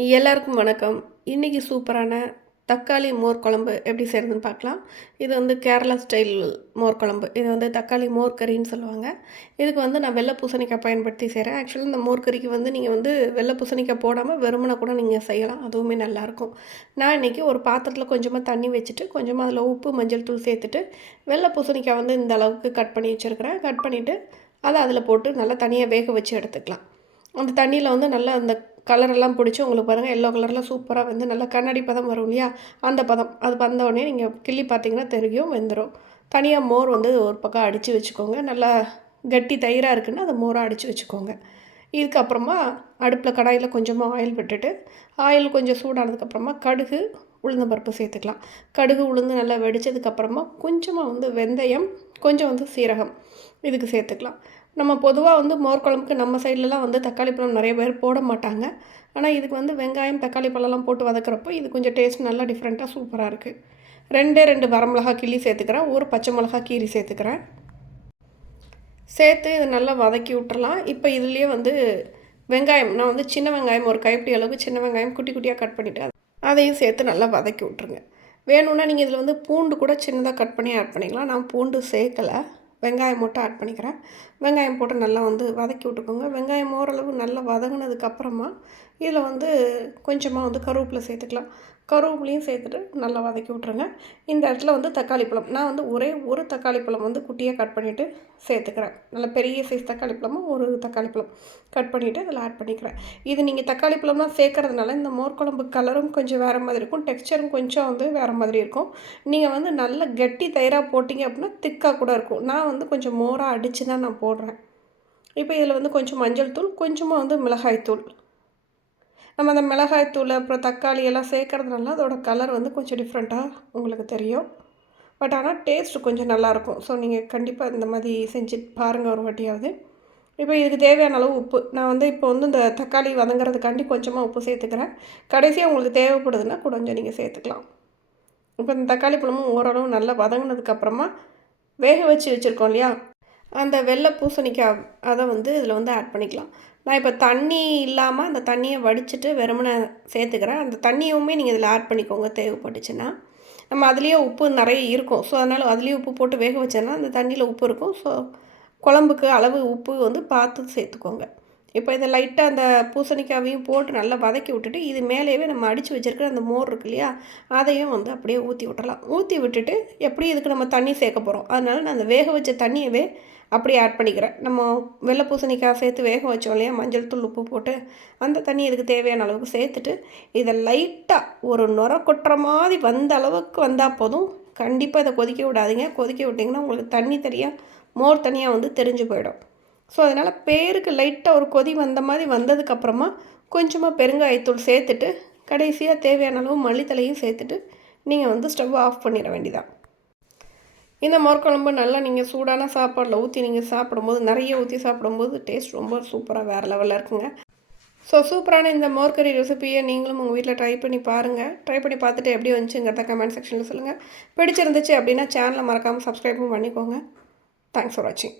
எல்லாருக்கும் வணக்கம். இன்றைக்கி சூப்பரான தக்காளி மோர் குழம்பு எப்படி செய்கிறதுன்னு பார்க்கலாம். இது வந்து கேரளா ஸ்டைல் மோர் குழம்பு. இது வந்து தக்காளி மோர் கறின்னு சொல்லுவாங்க. இதுக்கு வந்து நான் வெள்ளை பூசணிக்காய் பயன்படுத்தி செய்கிறேன் ஆக்சுவலி இந்த மோர் கறிக்கு வந்து நீங்கள் வந்து வெள்ளை பூசணிக்காய் போடாமல் வெறுமனை கூட நீங்கள் செய்யலாம். அதுவுமே நல்லாயிருக்கும். நான் இன்றைக்கி ஒரு பாத்திரத்தில் கொஞ்சமாக தண்ணி வச்சுட்டு கொஞ்சமாக அதில் உப்பு மஞ்சள் தூள் சேர்த்துட்டு வெள்ளை பூசணிக்காய் வந்து இந்த அளவுக்கு கட் பண்ணி வச்சுருக்கிறேன். கட் பண்ணிவிட்டு அதை அதில் போட்டு நல்லா தனியாக வேக வச்சு எடுத்துக்கலாம். அந்த தண்ணியில் வந்து நல்லா அந்த கலரெல்லாம் பிடிச்சி உங்களுக்கு பாருங்கள் எல்லோ கலரில் சூப்பராக வந்து நல்லா கண்ணாடி பதம் வரும் இல்லையா? அந்த பதம். அது வந்த நீங்கள் கிள்ளி பார்த்தீங்கன்னா தெரியும் வெந்துடும் தனியாக மோர் வந்து ஒரு பக்கம் அடித்து வச்சுக்கோங்க. நல்லா கட்டி தயிராக இருக்குன்னா அதை மோராக அடித்து வச்சுக்கோங்க. இதுக்கப்புறமா அடுப்பில் கடாயில் கொஞ்சமாக ஆயில் விட்டுட்டு ஆயில் கொஞ்சம் சூடானதுக்கப்புறமா கடுகு உளுந்த பருப்பு சேர்த்துக்கலாம். கடுகு உளுந்து நல்லா வெடித்ததுக்கப்புறமா கொஞ்சமாக வந்து வெந்தயம் கொஞ்சம் வந்து சீரகம் இதுக்கு சேர்த்துக்கலாம். நம்ம பொதுவாக வந்து மோர் குழம்புக்கு நம்ம சைட்லலாம் வந்து தக்காளி பழம் நிறைய பேர் போட மாட்டாங்க. ஆனால் இதுக்கு வந்து வெங்காயம் தக்காளி பழம்லாம் போட்டு வதக்குறப்போ இது கொஞ்சம் டேஸ்ட் நல்லா டிஃப்ரெண்ட்டாக சூப்பராக இருக்குது ரெண்டே ரெண்டு வரமிளகா கிள்ளி சேர்த்துக்கிறேன். ஒரு பச்சை மிளகா கீரி சேர்த்துக்கிறேன். சேர்த்து இதை நல்லா வதக்கி விட்டுறலாம். இப்போ இதுலேயே வந்து வெங்காயம் நான் வந்து சின்ன வெங்காயம் ஒரு கைப்பிடி அளவுக்கு சின்ன வெங்காயம் குட்டி குட்டியாக கட் பண்ணிவிட்டு அதையும் சேர்த்து நல்லா வதக்கி விட்ருங்க வேணும்னா நீங்கள் இதில் வந்து பூண்டு கூட சின்னதாக கட் பண்ணி ஆட் பண்ணிக்கலாம். நான் பூண்டு சேர்க்கலை. வெங்காயம் மட்டும் ஆட் பண்ணிக்கிறேன். வெங்காயம் போட்டு நல்லா வந்து வதக்கி விட்டுக்கோங்க. வெங்காயம் ஓரளவு நல்லா வதங்கினதுக்கப்புறமா இதில் வந்து கொஞ்சமாக வந்து கருவேப்பிலை சேர்த்துக்கலாம். கருவேப்பிலையும் சேர்த்துட்டு நல்லா வதக்கி விட்ருங்க இந்த இடத்துல வந்து தக்காளி பழம். நான் வந்து ஒரே ஒரு தக்காளி பழம் வந்து குட்டியாக கட் பண்ணிவிட்டு சேர்த்துக்கிறேன். நல்ல பெரிய சைஸ் தக்காளி பழமும் ஒரு தக்காளி பழம் கட் பண்ணிவிட்டு அதில் ஆட் பண்ணிக்கிறேன். இது நீங்கள் தக்காளி பழம்லாம் சேர்க்கறதுனால இந்த மோர் குழம்பு கலரும் கொஞ்சம் வேறு மாதிரி இருக்கும். டெக்ஸ்சரும் கொஞ்சம் வந்து வேறு மாதிரி இருக்கும். நீங்கள் வந்து நல்ல கட்டி தயிராக போட்டிங்க அப்படின்னா திக்காக கூட இருக்கும். நான் வந்து கொஞ்சம் மோராக அடித்து தான் நான் போடுறேன். இப்போ இதில் வந்து கொஞ்சம் மஞ்சள் தூள் கொஞ்சமாக வந்து மிளகாய் தூள். நம்ம அந்த மிளகாய் தூள் அப்புறம் தக்காளி எல்லாம் சேர்க்கறதுனால அதோட கலர் வந்து கொஞ்சம் டிஃப்ரெண்ட்டாக உங்களுக்கு தெரியும். பட் ஆனால் டேஸ்ட் கொஞ்சம் நல்லாயிருக்கும் ஸோ நீங்கள் கண்டிப்பாக இந்த மாதிரி செஞ்சு பாருங்கள் ஒரு வாட்டியாவது. இப்போ இதுக்கு தேவையான அளவு உப்பு. நான் வந்து இப்போ வந்து இந்த தக்காளி வதங்குறதுக்காண்டி கொஞ்சமாக உப்பு சேர்த்துக்கிறேன். கடைசியாக உங்களுக்கு தேவைப்படுதுன்னா கொஞ்சம் நீங்கள் சேர்த்துக்கலாம். இப்போ இந்த தக்காளி பழமும் ஓரளவு நல்லா வதங்கினதுக்கப்புறமா வேக வச்சு வச்சுருக்கோம் இல்லையா? அந்த வெள்ளை பூசணிக்காய் அதை வந்து இதில் வந்து ஆட் பண்ணிக்கலாம். நான் இப்போ தண்ணி இல்லாமல் அந்த தண்ணியை வடிச்சிட்டு வெறுமனை சேர்த்துக்கிறேன். அந்த தண்ணியுமே நீங்கள் இதில் ஆட் பண்ணிக்கோங்க தேவைப்பட்டுச்சுன்னா. நம்ம அதுலேயே உப்பு நிறைய இருக்கும். ஸோ அதனால் அதுலேயே உப்பு போட்டு வேக வச்சோன்னா அந்த தண்ணியில் உப்பு இருக்கும். ஸோ குழம்புக்கு அளவு உப்பு வந்து பார்த்து சேர்த்துக்கோங்க. இப்போ இதை லைட்டாக அந்த பூசணிக்காவையும் போட்டு நல்லா வதக்கி விட்டுட்டு இது மேலேயே நம்ம அடித்து வச்சுருக்கிற அந்த மோர் இருக்கு இல்லையா அதையும் வந்து அப்படியே ஊற்றி விட்டுறலாம். ஊற்றி விட்டுட்டு எப்படி இதுக்கு நம்ம தண்ணி சேர்க்க போகிறோம் அதனால் நான் அந்த வேக வச்ச தண்ணியவே அப்படியே ஆட் பண்ணிக்கிறேன். நம்ம வெள்ளை பூசணிக்காய் சேர்த்து வேக வச்சோம் இல்லையா மஞ்சள் தூள் உப்பு போட்டு அந்த தண்ணி இதுக்கு தேவையான அளவுக்கு சேர்த்துட்டு இதை லைட்டாக ஒரு நுர கொட்டுற மாதிரி வந்த அளவுக்கு வந்தால் போதும். கண்டிப்பாக இதை கொதிக்க விடாதீங்க. கொதிக்க விட்டிங்கன்னா உங்களுக்கு தண்ணி தனியாக மோர் தனியாக வந்து தெரிஞ்சு போயிடும். ஸோ அதனால் பேருக்கு லைட்டாக ஒரு கொதி வந்த மாதிரி வந்ததுக்கப்புறமா கொஞ்சமாக பெருங்காயத்தூள் சேர்த்துட்டு கடைசியாக தேவையான அளவு மல்லித்தலையும் சேர்த்துட்டு நீங்கள் வந்து ஸ்டவ் ஆஃப் பண்ணிட வேண்டியதான் இந்த மோர்க்குழம்பு நல்லா நீங்கள் சூடான சாப்பாடில் ஊற்றி நீங்கள் சாப்பிடும்போது நிறைய ஊற்றி சாப்பிடும்போது டேஸ்ட் ரொம்ப சூப்பராக வேறு லெவலில் இருக்குங்க. ஸோ சூப்பரான இந்த மோர்க்கறி ரெசிபியை நீங்களும் உங்கள் வீட்டில் ட்ரை பண்ணி பாருங்கள் ட்ரை பண்ணி பார்த்துட்டு எப்படி வந்துச்சுங்கிறத கமெண்ட் செக்ஷனில் சொல்லுங்கள் பிடிச்சிருந்துச்சு அப்படின்னா சேனலை மறக்காமல் சப்ஸ்கிரைபும் பண்ணிக்கோங்க. தேங்க்ஸ் ஃபார் வாட்சிங்